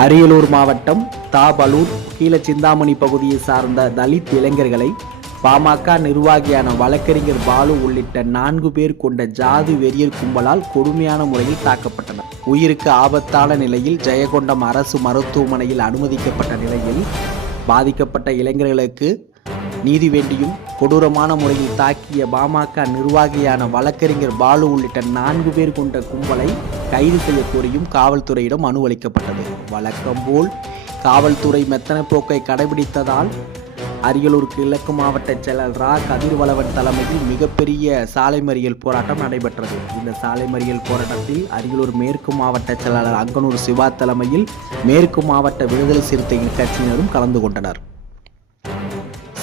அரியலூர் மாவட்டம் தாபலூர் கீழச்சிந்தாமணி பகுதியை சார்ந்த தலித் இளைஞர்களை பாமக நிர்வாகியான வழக்கறிஞர் பாலு உள்ளிட்ட நான்கு பேர் கொண்ட ஜாதி வெறியர் கும்பலால் கொடுமையான முறையில் தாக்கப்பட்டனர். உயிருக்கு ஆபத்தான நிலையில் ஜெயகொண்டம் அரசு மருத்துவமனையில் அனுமதிக்கப்பட்ட நிலையில் பாதிக்கப்பட்ட இளைஞர்களுக்கு நீதி வேண்டியும் கொடூரமான முறையில் தாக்கிய பாமக நிர்வாகியான வழக்கறிஞர் பாலு உள்ளிட்ட நான்கு பேர் கொண்ட கும்பலை கைது செய்ய கோரியும் காவல்துறையிடம் மனு அளிக்கப்பட்டது. வழக்கம் போல் காவல்துறை மெத்தன போக்கை கடைபிடித்ததால் அரியலூர் கிழக்கு மாவட்ட செயலர் ரா. கதிர்வளவன் தலைமையில் மிகப்பெரிய சாலை மறியல் போராட்டம் நடைபெற்றது. இந்த சாலை மறியல் போராட்டத்தில் அரியலூர் மேற்கு மாவட்ட செயலாளர் அங்கனூர் சிவா தலைமையில் மேற்கு மாவட்ட விடுதலை சிறுத்தைகள் கட்சியினரும் கலந்து கொண்டனர்.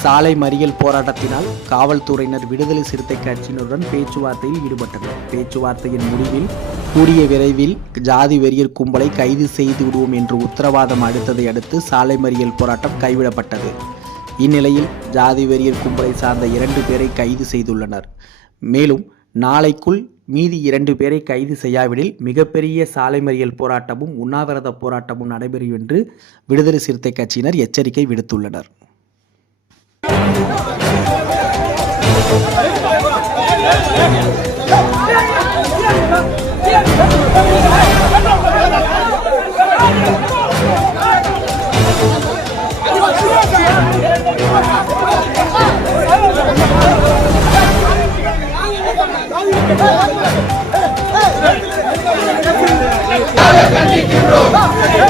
சாலை மறியல் போராட்டத்தினால் காவல்துறையினர் விடுதலை சிறுத்தை கட்சியினருடன் பேச்சுவார்த்தையில் ஈடுபட்டனர். பேச்சுவார்த்தையின் முடிவில் கூடிய விரைவில் ஜாதி வெறியர் கும்பலை கைது செய்து விடுவோம் என்று உத்தரவாதம் அளித்ததை அடுத்து சாலை மறியல் போராட்டம் கைவிடப்பட்டது. இந்நிலையில் ஜாதி வெறியர் கும்பலை சார்ந்த இரண்டு பேரை கைது செய்துள்ளனர். மேலும் நாளைக்குள் மீதி இரண்டு பேரை கைது செய்யாவிடில் மிகப்பெரிய சாலை மறியல் போராட்டமும் உண்ணாவிரத போராட்டமும் நடைபெறும் என்று விடுதலை சிறுத்தை கட்சியினர் எச்சரிக்கை விடுத்துள்ளனர். மக்களின்